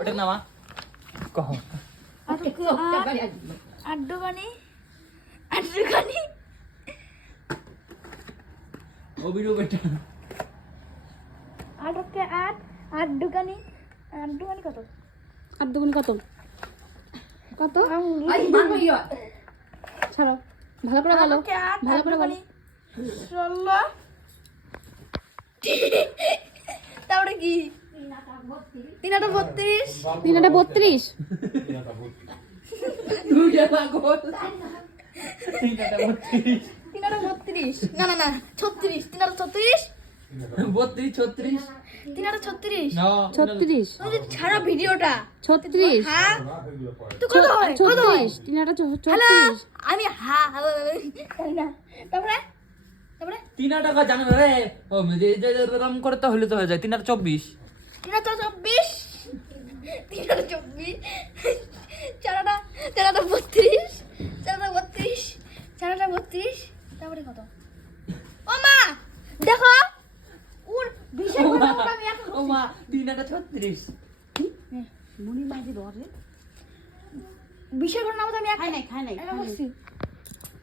ওটা নামা কহ আড্ডুকানি অভিনব বেটা আটকে আড্ডুকানি কত? আড্ডুকানি কত? কত? ছাড়ো, ভালো করে বলো, ভালো করে বলো। 16 তারপরে কি 3 আটা 32 3 আটা 32 দুইটা লাগল 3টা 32 3 আটা 32 না 36 3 আটা 36 32 36 3 আটা 36 না 36 তুই ছাড়া ভিডিওটা 36 হ্যাঁ তো কত হয় 36 3 আটা 36 আমি হ্যাঁ জানি না তারপরে 3 টাকা জানো রে ও যে রাম করতে হলে তো হয়ে যায় 3 24 3 আটা 24 3 আটা 24 4 আটা 32 4 আটা 32 তারপরে কত ও মা দেখো ওর বিশেষ ঘটনাটা আমি এখন ও মা 3 টাকা 36 মুনি মাঝে ধরে বিশেষ ঘটনাটা আমি এখন খাই নাই এখন বলছি